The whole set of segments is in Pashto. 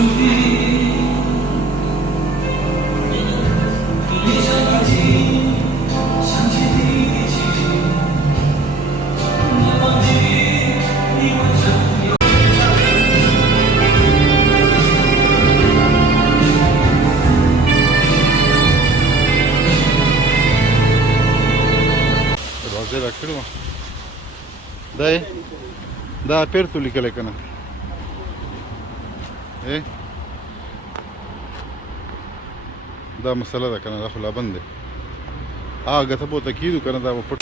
دروازه راکړو دا پیرته لیکل کنه دا مسله ده کنه دا خو لا بند دی هغه ته به تکیدو کنه دا به پټ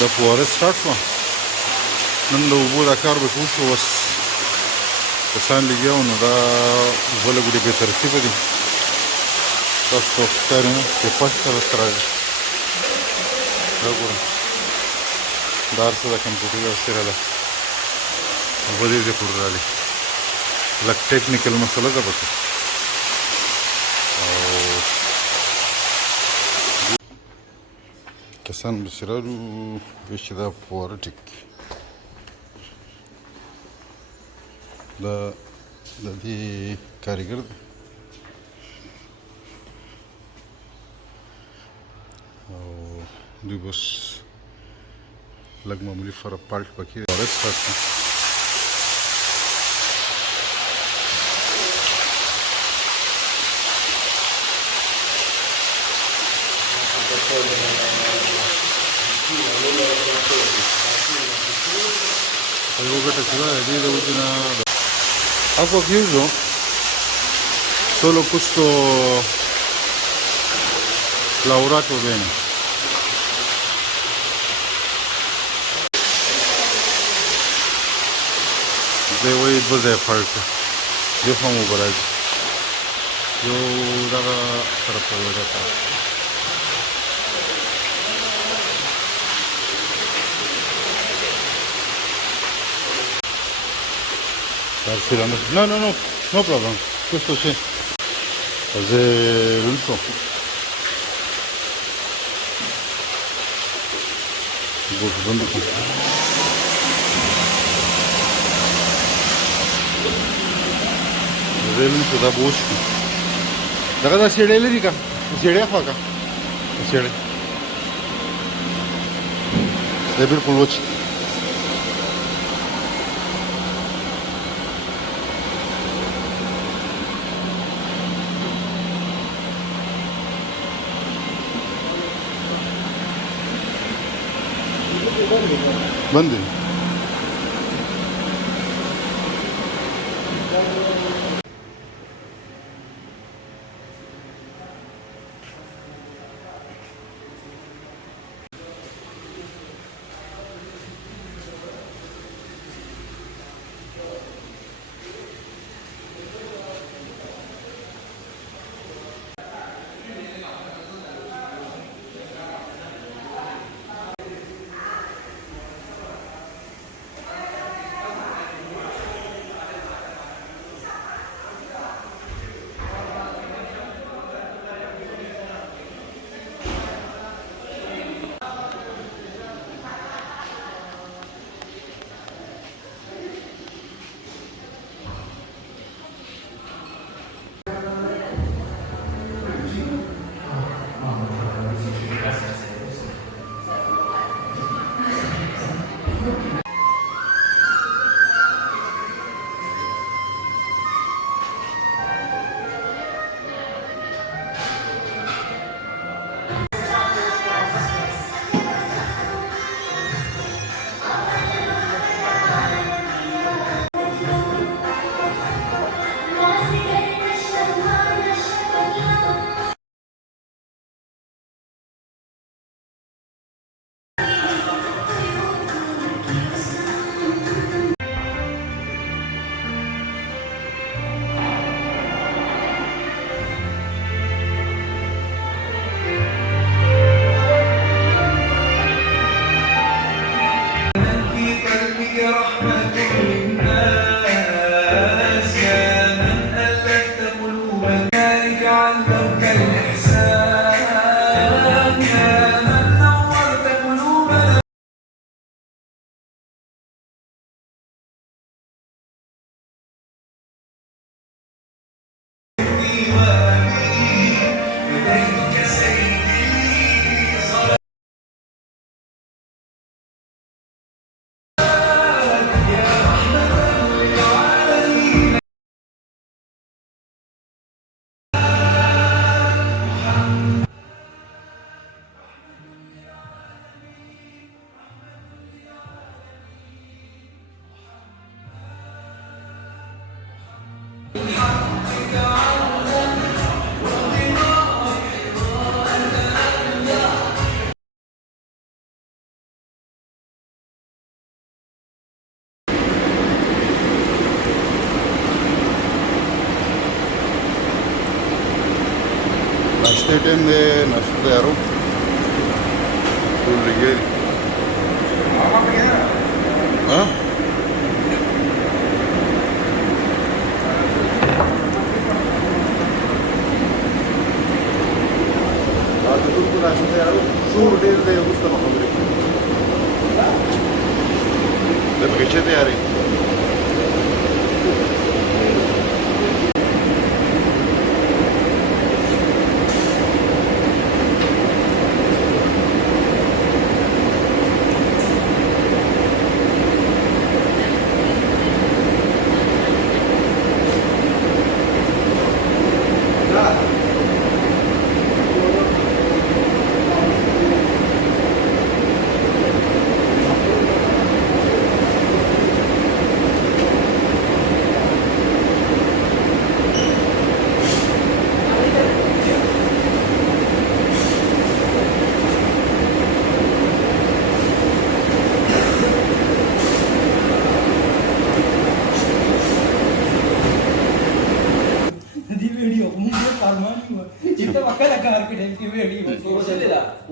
د فواره سټارټ شوه نن د اوبو دا کار به وشو بس کسان لګیا وو نو دا اوبه لږ ډېرې بې ترتیبه دي تاسو ته ښکاري نه چې پس سره راځي دا ګوره دا هر څه د کمپیوټر او سره اوبه دې دې پورې راغلي لږ ټیکنیکل مسله ده پکې کسان بس راغلو بیا چې دا فواره ټیک دا د دې کاریګر دی او دوی بس لږ معمولي فرق پالټ پکې فواره سټارټ کړه Avevo catturare lì acqua chiuso solo questo lavorato bene devo ir băzea farcă eu fac o baraj eu daga tarafı da No, no problem. Questo sì. Cos'è l'ultimo? Cos'è l'ultimo da bosco? Da siede lì dica? Siede a faca? Siede. Deve per colloci. बंद है ناشته ټیم دی ناشته تیارو ټول لګیا دي ها ناشته تیارو شور ډېر دی وروسته به خبرې کوو د بغچې تیارې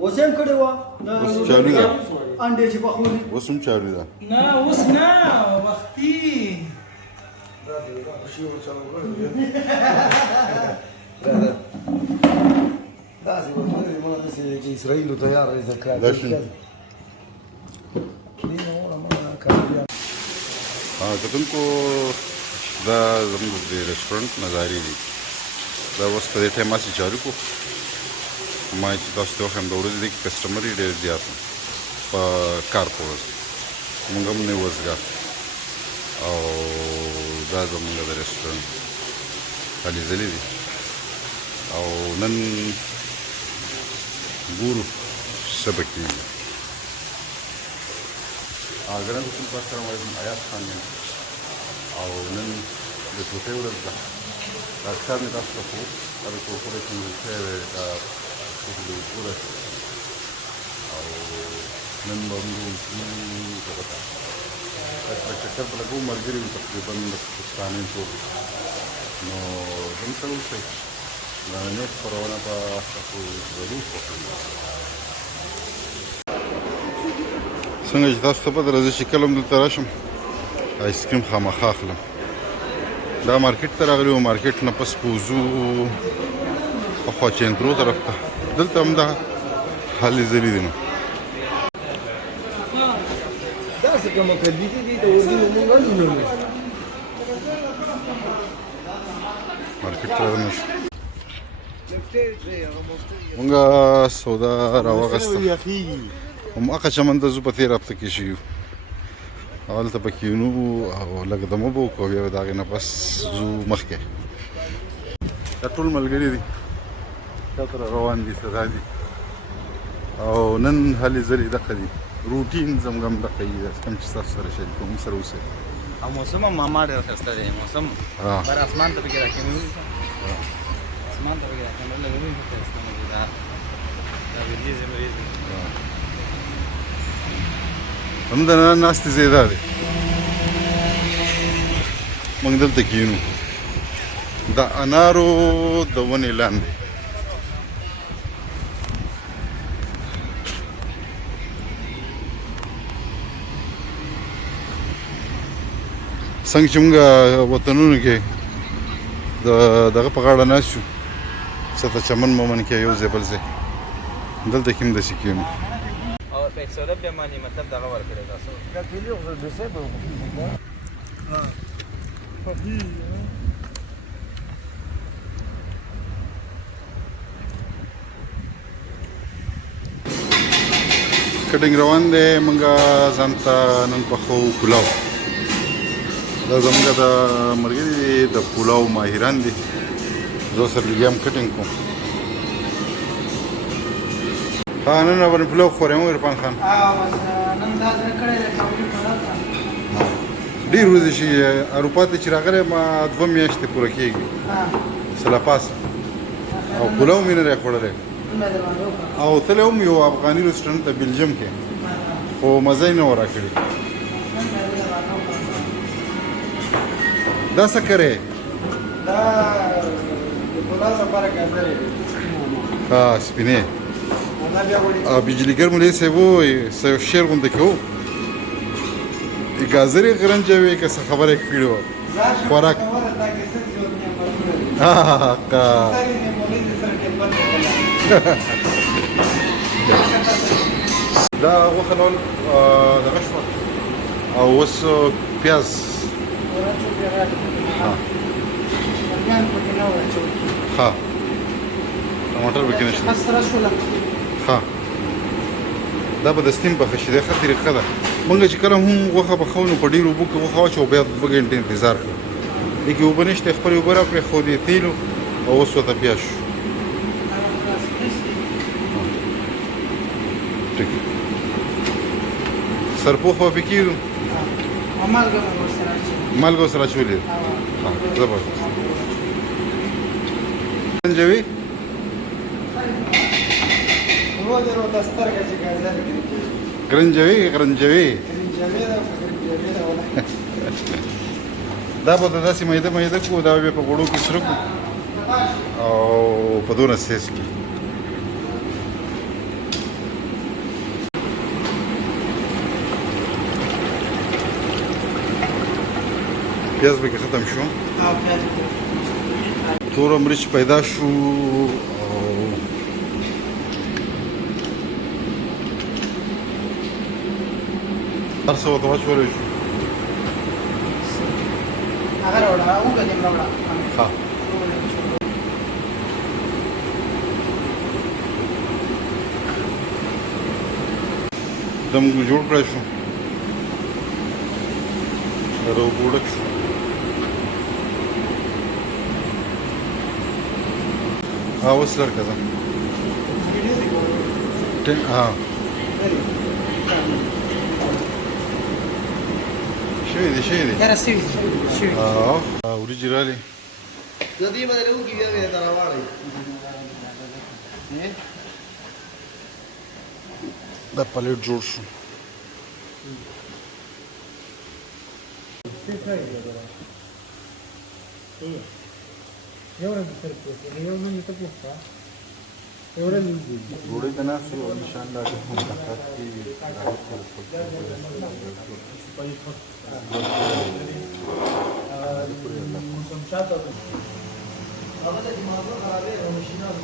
وسیم کړي و اوس چالو ده انډې چې پخولي اوس هم چالو ده نه اوس نه وختي داسې ورته مونږ د اسرائیل تیار ذکر دا شنو کتونکو دا زموږ د رسټورانټ نظارې دي دا اوس په دې ټایم هسې چالو کړو ما چې تاسو ته وښیم د ورځې دې کې کسټمر یې ډېر زیات وو په کار په ورځ مونږ هم نه وزګار او دا زموږ د رسټورانټ علي ځلي دي او نن ګورو څه به کېږي ګران رسول پاک سره وایم ایاز خان یم او نن د ټوټې ورځ ده دا کار مې تاسو ته ښو دا د کورپوریټ ملګرتیا دا ټوله او نن به موږ دغه ته چکر به لګوو ملګري وو تقریبا د پاکستانیان ټول نو زموږ سره اوسئ د نننۍ خپرونه به تاسو ضرور خوښوي څنګه چې تاسو ته پته راځي چې کله هم دلته راشم آیسکریم خامخا اخلم دا مارکیټ ته راغلی وو مارکیټ نه پس په وځو اخوا چینترو طرف ته دلته هم دا حالې ځلي دي نو داسې کومه کلیدي دي د اردو مونږ نه مارکیټ ته رانه شو مونږ سودا راواغسته هماغه چمن ته ځو په تېر هفته کې چې یو هلته پکې نو او لږ دمه به وکړو بیا به د هغې نه پس ځو مخکې دا ټول ملګري دي چا سره روان دي سدا دي او نن هلې ځلې دقه دي روټین زموږ هم دقه وي داسې کوم چې ستاسو سره شریکوم موږ سره اوسئ او موسم هم ماما ډېر ښایسته دی موسم بر اسمان ته پکې راکېنوي اسمان ته پکې راکېنول لګوي ښایسته مزېدار دا وریځې مریځې هم د نن ناستې ځای دا دی موږ دلته کښېنو د انارو د ونې لاندې څنګه چې موږ وطنونو کې دغه په غاړه ناست شو څه ته چمن ممن کې یو ځای بل ځای دلته کې هم داسې کښېنو او په 190 باندې مطلب دغه ورکړی تاسو دا کلیو د څه په کټینګ روان دی موږ ځان ته نن پخو پلاو دا زموږ د ملګري دي د پلاو ماهران دي زه سره لږ هم کټینګ کوم ها نن به پلاو خورم عرفان خان نن دا کړی دی کابل پلاو ډېر ورځې چې اروپا ته چې راغلی ما 2 میاشتې پوره کېږي سلاپاسه او پلاو مې نه دی خوړلی او تللی هم یو افغاني رسټورانټ ته بلجیم کې خو مزه یې نه وه راکړې دا څه کرې دا د پلاو لپاره ګازرې سپینې دا بیا وړي بجلیګر مولوي صاحب وایي شعر غونډه کې و ګازرې غرنجوي که څه خبره یې کړې وه خوراک دا غوښه نول دغه شوه او اوس پیاز ها ټماټر به کې نشته ها دا به د ستیم پخه شي دا ښه طریقه ده موږ چې کله هم غوښه پخوو نو په ډېرو اوبو کې غوښه واچوو بیا 2 ګنټې انتظار کړو دې کې اوبه نشته خپلې اوبه راکړې ښودې تیلو او اوس ورته پیاز شو ټیک سرپوښ به پکې کېږدو مالګه ورسره اچولې ده زبردست غرنجوي غرنجوي دا به داسې میده میده کړو دا به په غوړو کې سره کړو او په دونه سیس کې پیاز به کې ختم شو تور مرچ پیدا شو او هر څه ورته واچولی شو ښه دم جوړ کړی شو دا د اوبو ډک شو اوس لړکه ده شوي دي وریجې رالې د دې بدله وکړي بیا به دا راواړئ دا پلیټ جوړ شو ډوډۍ ته ناست یو انشاءالله چې هم دقت کېږي هغه د دماغو خرابې او ماشینانو